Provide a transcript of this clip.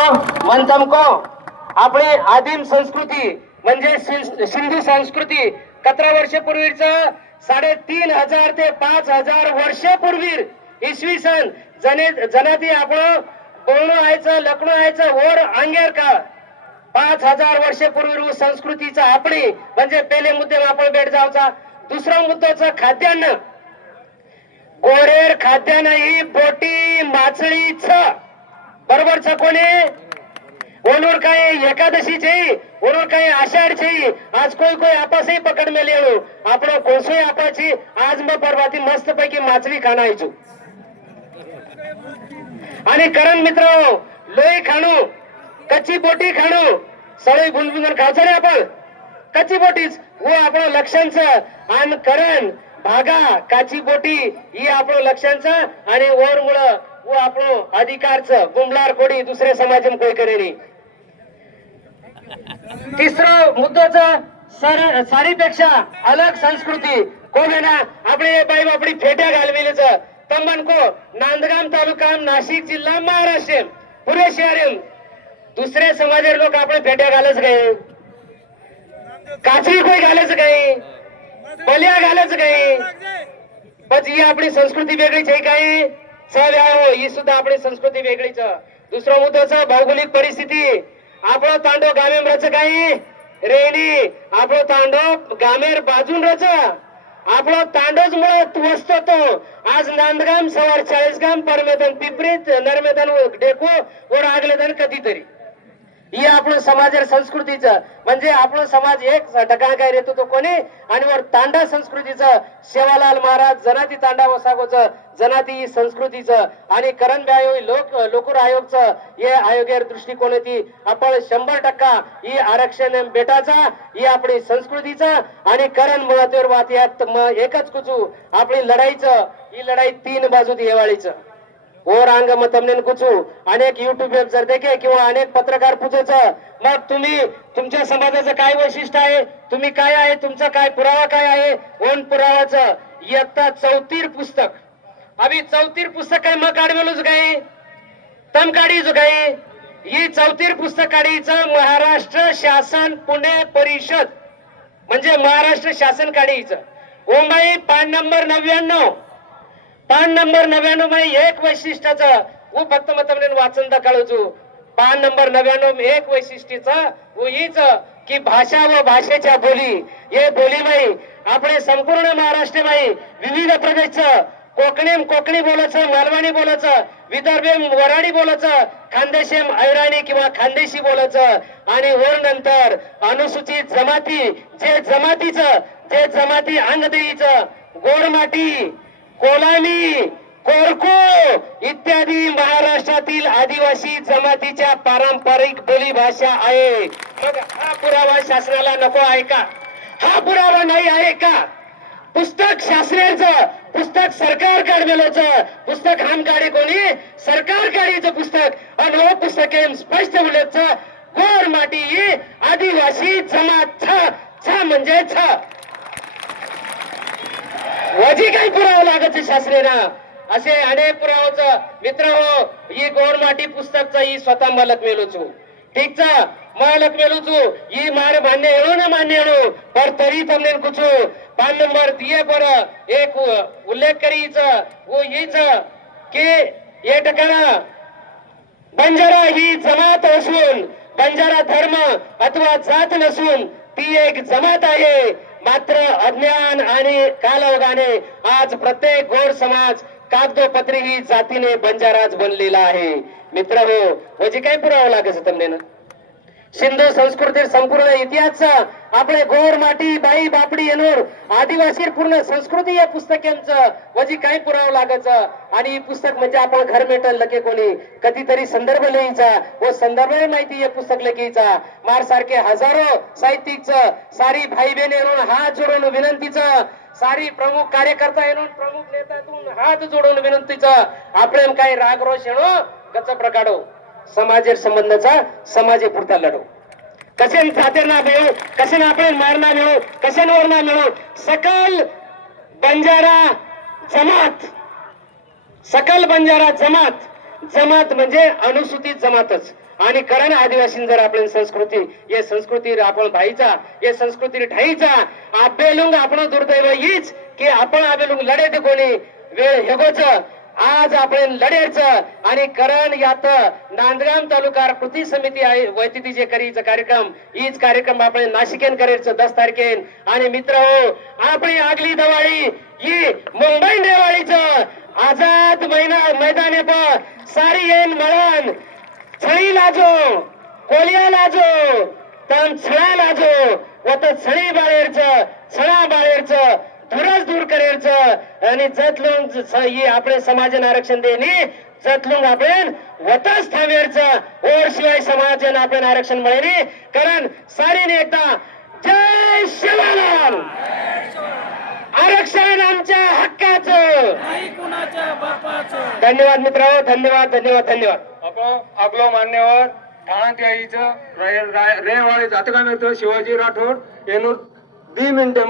म्हणतमको आपली आदिम संस्कृती म्हणजे सिंधू संस्कृती 17 वर्षापूर्वीच 3,500 ते 5,000 वर्षापूर्वी इसवी सन जनाती आपण बोलणं व्हायचं लग्न व्हायचं वर अंगेर का 5,000 वर्षापूर्वी संस्कृतीचा आपली म्हणजे पहिले मुद्दे आपण भेट जावचा. दुसरा मुद्द्याचं खाद्यान्न गोरेर खाद्यान्न ही बोटी माछळी छ बरोबर छ कोणी ओनोर काही एकादशीची ओनोर काही आषाढची आज कोई आपस ही पकड में लेलो आपण कोसोई आपाची आज मग परवाती मस्त पैकी माछली खाणायचो आणि करण मित्र लोई खाणो कच्ची बोटी खाणो सळई गुणगुणन खायचं रे आपण कच्ची बोटीच वो आपण लक्षांचं आणि करण भागा काची बोटी ही आपण लक्षांचं आणि ओर मुळे वो आपण अधिकारचं गुमलार कोडी दुसरे समाजम कोई करेनी. तिसरं मुद्द्याचं सारीपेक्षा अलग संस्कृती कोणा आपले बाई बापडी फेट्या घालविलेच तंबनको नांदगाम तालुका नाशिक जिल्हा महाराष्ट्र पुरे शहर दुसरे समाजे लोक आपले फेट्या घालच गए काचरी कोई घालच गए पल्या घालच गए पण ही आपली संस्कृती वेगळीच आहे काही चव्याहो ही सुद्धा आपली संस्कृती वेगळीच. दुसरा मुद्द्याचा भौगोलिक परिस्थिती आपलं तांडव गामेर रच काही रेनी आपलं तांडव गामेर बाजून रच आपलं तांडवच मुळे वसतो तो आज नांदगाम सवार 40 गाम परमेदन पिपरीत नर्मेदन डेको वर आगलेदन कधीतरी ही आपण समाज संस्कृतीचं म्हणजे आपण समाज एक टका काय रेतो तो कोणी आणि वर तांडा संस्कृतीचं सेवालाल महाराज जनाती तांडा वसागोचं जनाती संस्कृतीचं आणि करण ब्यायो लोकर आयोगचं हे आयोगेर दृष्टिकोनाती आपण 100% ही आरक्षण बेटाचा ही आपली संस्कृतीचं आणि करण मुळातेवर वात्यात एकच कुचू आपली लढाईचं ही लढाई 3 बाजू दिवाळीचं और अंग मग तमने कुचू अनेक युट्यूब जर देखे किंवा अनेक पत्रकार पूछेच मग तुम्ही तुमच्या समाजाचं काय वैशिष्ट्य आहे तुम्ही काय आहे तुमचा काय पुरावा काय आहे ओन पुरावाचं इयत्ता 34 पुस्तक अभी 34 पुस्तक काय मग काढवेलोच काय तम काढीच काय ही 34 पुस्तक काढीचं महाराष्ट्र शासन पुणे परिषद म्हणजे महाराष्ट्र शासन काढीचं ओंबाई पान नंबर 99 पान नंबर 99 मध्ये एक वैशिष्ट्याचं वो फक्त मतमने वाचन दाखवतो पान नंबर 99 एक वैशिष्ट्याचं वो हीच की भाषा व भाषेच्या बोली हे बोली माई आपले संपूर्ण महाराष्ट्र माई विविध प्रदेशचं कोकणी बोलायचं मालवणी बोलायचं विदर्भेम वराडी बोलायचं खानदेशेम ऐराणी किंवा खानदेशी बोलायचं आणि वर नंतर अनुसूचित जमाती जे जमाती अंगदेईचं गोरमाटी कोलामी कोरको इत्यादी महाराष्ट्रातील आदिवासी जमातीच्या पारंपरिक बोली भाषा आहे. मग हा पुरावा शासनाला नको आहे का हा पुरावा नाही आहे का पुस्तक शासनाचं पुस्तक सरकार काढलेलं पुस्तक हम काढे कोणी सरकार काढीचं पुस्तक आणि हे पुस्तक स्पष्ट बोलायचं गोर माटी आदिवासी जमात छ म्हणजे छ वजी काही पुरावा लागत शास्त्रेना असे अनेक पुरावाचं मित्र हो ही गोरमाटी पुस्तकचा ही स्वतः मालक मेलोचू ठीकचा मालक मेलोचू ही मार मान्य येणो ना मान्य येणो पर तरी तमने कुछो पान नंबर दिए पर एक उल्लेख करीच वो हीच की ये ठिकाणा बंजारा ही जमात असून बंजारा धर्म अथवा जात नसून ती एक जमात आहे. मात्र अज्ञान आणि कालौघाने आज प्रत्येक गोर समाज कागदोपत्री ही जातीने बंजाराज बनलेला आहे. मित्र हो म्हणजे काय पुरावा लागेल तमने सिंधू संस्कृती संपूर्ण इतिहास आपले गोर माटी बाई बापडी येणूर आदिवासी पूर्ण संस्कृती या पुस्तकांचं वजी काय पुरावा लागायचं आणि ही पुस्तक म्हणजे आपण घर मेटल लगे कोणी कधीतरी संदर्भ लिहायचा व संदर्भ माहिती हे पुस्तक लिहायचा मार सारखे हजारो साहित्यिकचं सारी भाई बहीण येऊन हात जोडून विनंतीचं सारी प्रमुख कार्यकर्ता येऊन प्रमुख नेत्यातून हात जोडून विनंतीचं आपण काही राग रोष येणो कचा प्रकारो समाज संबंधाचा समाजे पुरता लढो कसे खाते ना मिळू कसे आपण मारना मिळू कशांवर ना मिळू सकल बंजारा जमात जमात म्हणजे अनुसूचित जमातच. आणि कारण आदिवासी जर आपण संस्कृती ये संस्कृती आपण भाईचा ये संस्कृती ठाईचा आबेलुंग आपण दुर्दैव हीच की आपण आबेलुंग लढे ते कोणी वेळ हेगोच आज आपण लढेच. आणि करण यात नांदगाव तालुका कृती समिती आहे वैतिथी जे करीच कार्यक्रम हीच कार्यक्रम आपण नाशिकेन करायचं 10 तारखेन. आणि मित्र हो आपली आगली दिवाळी ही मुंबई दिवाळीच आझाद मैदाने पर सारी येन मळण छळी लाजो कोलिया लाजो तम छळा लाजो व तर छळी बाळेरच छळा बाळेरच धुरच दूर करेरच. आणि जतलुंग ही आपले समाजन आरक्षण देणे जतलुंग आपण वतच थांबेरच ओर शिवाय समाजन आपण आरक्षण मिळेल. कारण सारीने एकदा जय शिवलाल. आरक्षण आमच्या हक्काचं नाही कुणाच्या बापाचं. धन्यवाद मित्रांनो. धन्यवाद धन्यवाद धन्यवाद. आपलो मान्यवर ठाण्याचं रेवाळे जातका मिळतो शिवाजी राठोड येणूर 2 मिनिटं